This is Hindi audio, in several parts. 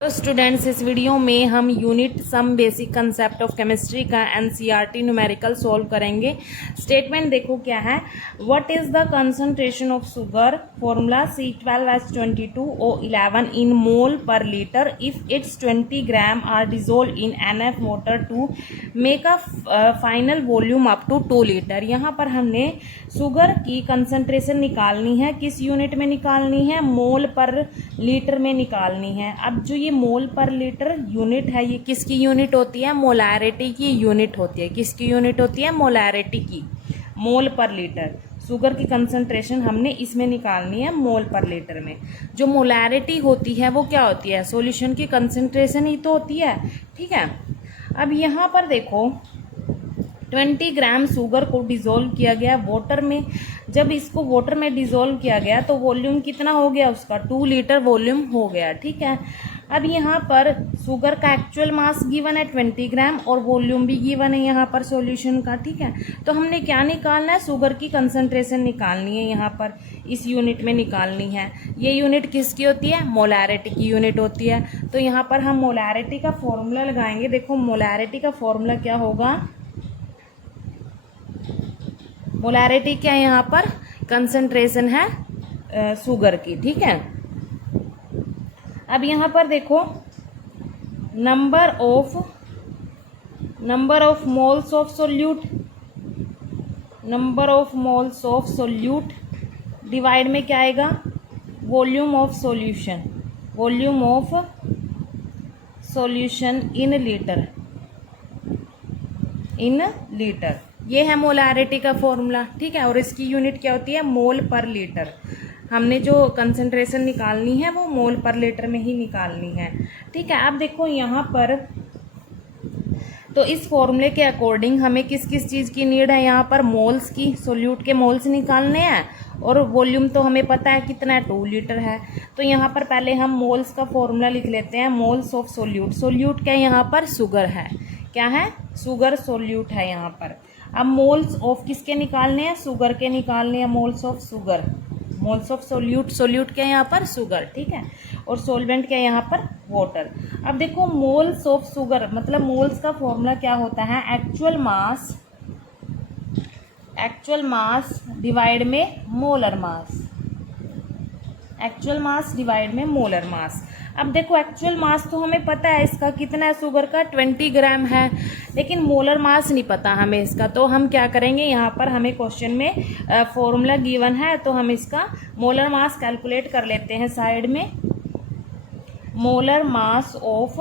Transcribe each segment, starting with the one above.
तो स्टूडेंट्स, इस वीडियो में हम unit some basic concept of chemistry का एनसीईआरटी न्यूमेरिकल सॉल्व करेंगे। स्टेटमेंट देखो क्या है। What is the concentration of sugar, formula C12H22O11 in mole per litre if it's 20 gram are dissolved in NF water to make a final volume up to 2 litre. यहाँ पर हमने शुगर की कंसंट्रेशन निकालनी है। किस यूनिट में निकालनी है? मोल पर लीटर में निकालनी है। अब जो ये मोल पर लीटर यूनिट है, ये किसकी यूनिट होती है? मोलैरिटी की यूनिट होती है। किसकी यूनिट होती है? मोलैरिटी की। मोल पर लीटर शुगर की कंसंट्रेशन हमने इसमें निकालनी है, मोल पर लीटर में। जो मोलैरिटी होती है वो क्या होती है? सॉल्यूशन की कंसंट्रेशन ही तो होती है। ठीक है, अब यहाँ पर देखो 20 ग्राम शुगर को डिज़ोल्व किया गया वाटर में। जब इसको वाटर में डिज़ोल्व किया गया तो वॉल्यूम कितना हो गया उसका? 2 लीटर वॉल्यूम हो गया। ठीक है, अब यहाँ पर शुगर का एक्चुअल मास गिवन है 20 ग्राम और वॉल्यूम भी गिवन है यहाँ पर सॉल्यूशन का। ठीक है, तो हमने क्या निकालना है? शुगर की कंसंट्रेशन निकालनी है, यहाँ पर इस यूनिट में निकालनी है। ये यूनिट किसकी होती है? मोलैरिटी की यूनिट होती है। तो यहाँ पर हम मोलैरिटी का फॉर्मूला लगाएंगे। देखो मोलैरिटी का फॉर्मूला क्या होगा? मोलैरिटी क्या है? यहाँ पर कंसंट्रेशन है शुगर की। ठीक है, अब यहाँ पर देखो number of moles of solute, number of moles of solute divide में क्या आएगा? Volume of solution, volume of solution in litre, in litre. ये है मोलैरिटी का फॉर्मूला। ठीक है, और इसकी यूनिट क्या होती है? मोल पर लीटर। हमने जो कंसंट्रेशन निकालनी है वो मोल पर लीटर में ही निकालनी है। ठीक है, अब देखो यहाँ पर तो इस फॉर्मूले के अकॉर्डिंग हमें किस किस चीज़ की नीड है? यहाँ पर मोल्स की, सोल्यूट के मोल्स निकालने हैं और वॉल्यूम तो हमें पता है कितना है, 2 लीटर है। तो यहाँ पर पहले हम मोल्स का फॉर्मूला लिख लेते हैं। मोल्स ऑफ सोल्यूट, सोल्यूट क्या है? यहाँ पर शुगर है। क्या है? शुगर सोल्यूट है यहाँ पर। अब मोल्स ऑफ किसके निकालने हैं? शुगर के निकालने हैं। Moles of sugar, moles of solute, solute क्या है यहाँ पर? शुगर। ठीक है, और सोलवेंट क्या है यहाँ पर? वाटर। अब देखो मोल्स ऑफ शुगर मतलब मोल्स का फॉर्मूला क्या होता है? Actual mass, actual mass divide में molar mass, actual mass divide में मोलर मास। अब देखो एक्चुअल मास तो हमें पता है इसका कितना है, शुगर का 20 ग्राम है, लेकिन मोलर मास नहीं पता हमें इसका। तो हम क्या करेंगे? यहाँ पर हमें क्वेश्चन में फॉर्मूला गिवन है तो हम इसका मोलर मास कैलकुलेट कर लेते हैं साइड में। Molar mass of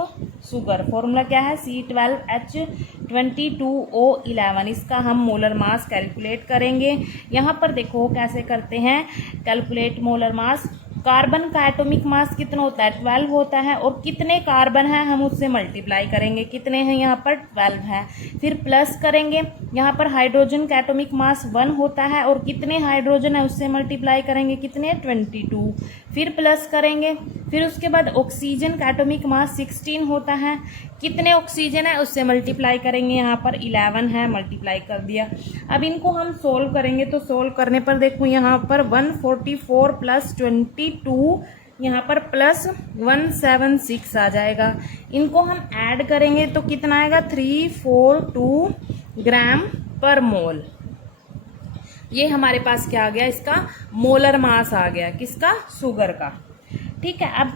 sugar, formula क्या है? C12H22O11। इसका हम मोलर मास कैलकुलेट करेंगे। यहाँ पर देखो कैसे करते हैं कैलकुलेट मोलर मास। कार्बन का एटॉमिक मास कितना होता है? 12 होता है, और कितने कार्बन है हम उससे मल्टीप्लाई करेंगे। कितने हैं? यहाँ पर 12 है। फिर प्लस करेंगे, यहाँ पर हाइड्रोजन का एटॉमिक मास 1 होता है और कितने हाइड्रोजन है उससे मल्टीप्लाई करेंगे। कितने? 22। फिर प्लस करेंगे, फिर उसके बाद ऑक्सीजन का एटॉमिक मास 16 होता है। कितने ऑक्सीजन है उससे मल्टीप्लाई करेंगे। यहाँ पर 11 है, मल्टीप्लाई कर दिया। अब इनको हम सोल्व करेंगे तो सोल्व करने पर देखो यहाँ पर 144 प्लस 22, यहाँ पर प्लस 176 आ जाएगा। इनको हम ऐड करेंगे तो कितना आएगा? 342 ग्राम पर मोल। ये हमारे पास क्या आ गया? इसका मोलर मास आ गया। किसका? शुगर का। ठीक है, अब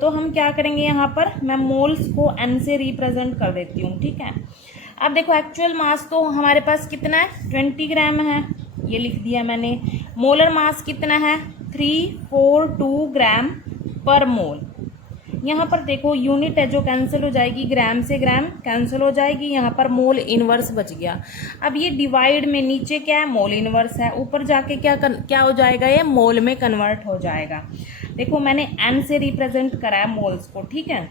तो हम क्या करेंगे? यहाँ पर मैं मोल्स को n से रिप्रेजेंट कर देती हूँ। ठीक है, अब देखो एक्चुअल मास तो हमारे पास कितना है? 20 ग्राम है, ये लिख दिया मैंने। मोलर मास कितना है? 342 ग्राम पर मोल। यहाँ पर देखो यूनिट है जो कैंसिल हो जाएगी, ग्राम से ग्राम कैंसिल हो जाएगी। यहाँ पर मोल इनवर्स बच गया। अब ये डिवाइड में नीचे क्या है? मोल इनवर्स है, ऊपर जाके क्या हो जाएगा? ये मोल में कन्वर्ट हो जाएगा। देखो मैंने n से रिप्रेजेंट करा है मोल्स को। ठीक है,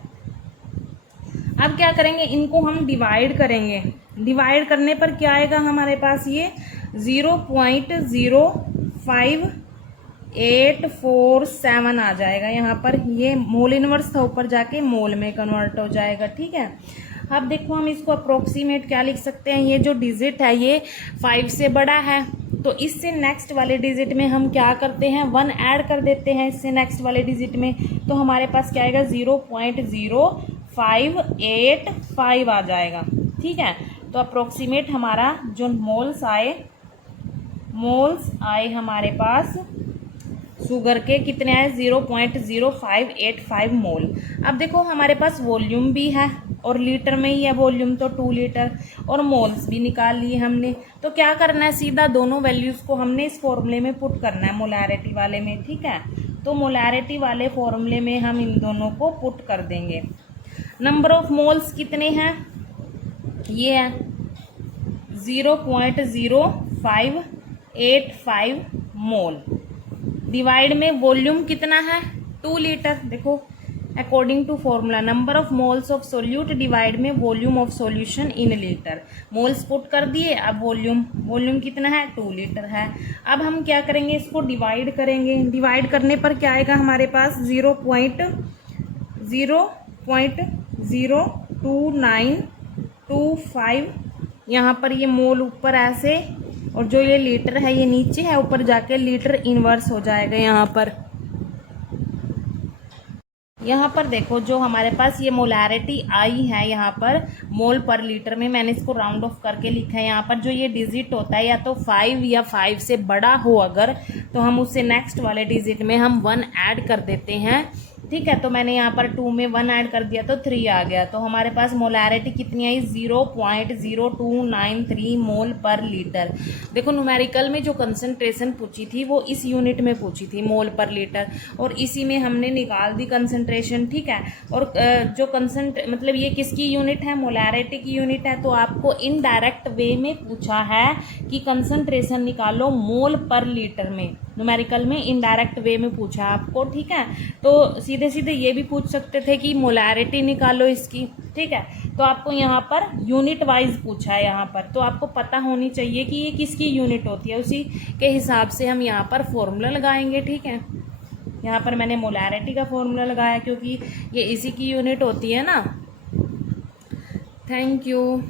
अब क्या करेंगे? इनको हम डिवाइड करेंगे। डिवाइड करने पर क्या आएगा हमारे पास? ये 0.05847 आ जाएगा। यहाँ पर ये मोल इनवर्स था, ऊपर जाके मोल में कन्वर्ट हो जाएगा। ठीक है, अब देखो हम इसको अप्रोक्सीमेट क्या लिख सकते हैं, ये जो डिजिट है ये 5 से बड़ा है, तो इससे नेक्स्ट वाले डिजिट में हम क्या करते हैं 1 ऐड कर देते हैं इससे नेक्स्ट वाले डिजिट में, तो हमारे पास क्या आएगा 0.0585 आ जाएगा। ठीक है, तो अप्रोक्सीमेट हमारा जो मोल्स आए हमारे पास शुगर के कितने आए 0.0585 मोल। अब देखो हमारे पास वॉल्यूम भी है और लीटर में ही है वॉल्यूम, तो 2 लीटर, और मोल्स भी निकाल लिए हमने। तो क्या करना है, सीधा दोनों वैल्यूज को हमने इस फॉर्मूले में पुट करना है मोलैरिटी वाले में। ठीक है, तो मोलैरिटी वाले फॉर्मूले में हम इन दोनों को पुट कर देंगे। नंबर ऑफ मोल्स कितने हैं, ये है 0.0585 मोल, डिवाइड में वॉल्यूम कितना है 2 लीटर। देखो according to formula number of moles of solute divide में volume of solution in litre, moles put कर दिए, अब वॉल्यूम कितना है 2 लीटर है। अब हम क्या करेंगे, इसको डिवाइड करेंगे, डिवाइड करने पर क्या आएगा हमारे पास 0.02925, यहाँ पर ये मोल ऊपर ऐसे, और जो ये लीटर है ये नीचे है, ऊपर जाके लीटर इनवर्स हो जाएगा। यहाँ पर देखो जो हमारे पास ये मोलैरिटी आई है, यहाँ पर मोल पर लीटर में मैंने इसको राउंड ऑफ करके लिखा है। यहाँ पर जो ये डिजिट होता है या तो 5 या 5 से बड़ा हो अगर, तो हम उससे नेक्स्ट वाले डिजिट में हम 1 ऐड कर देते हैं। ठीक है, तो मैंने यहाँ पर 2 में 1 ऐड कर दिया तो 3 आ गया, तो हमारे पास मोलैरिटी कितनी आई 0.0293 मोल पर लीटर। देखो न्यूमेरिकल में जो कंसंट्रेशन पूछी थी वो इस यूनिट में पूछी थी मोल पर लीटर, और इसी में हमने निकाल दी कंसंट्रेशन। ठीक है, और जो मतलब ये किसकी यूनिट है, मोलैरिटी की यूनिट है, तो आपको इनडायरेक्ट वे में पूछा है कि कंसंट्रेशन निकालो मोल पर लीटर में, न्यूमेरिकल में इनडायरेक्ट वे में पूछा आपको। ठीक है, तो सीधे सीधे ये भी पूछ सकते थे कि मोलैरिटी निकालो इसकी। ठीक है, तो आपको यहाँ पर यूनिट वाइज पूछा है यहाँ पर, तो आपको पता होनी चाहिए कि ये किसकी यूनिट होती है, उसी के हिसाब से हम यहाँ पर फॉर्मूला लगाएंगे। ठीक है, यहाँ पर मैंने मोलैरिटी का फॉर्मूला लगाया क्योंकि ये इसी की यूनिट होती है ना। Thank you.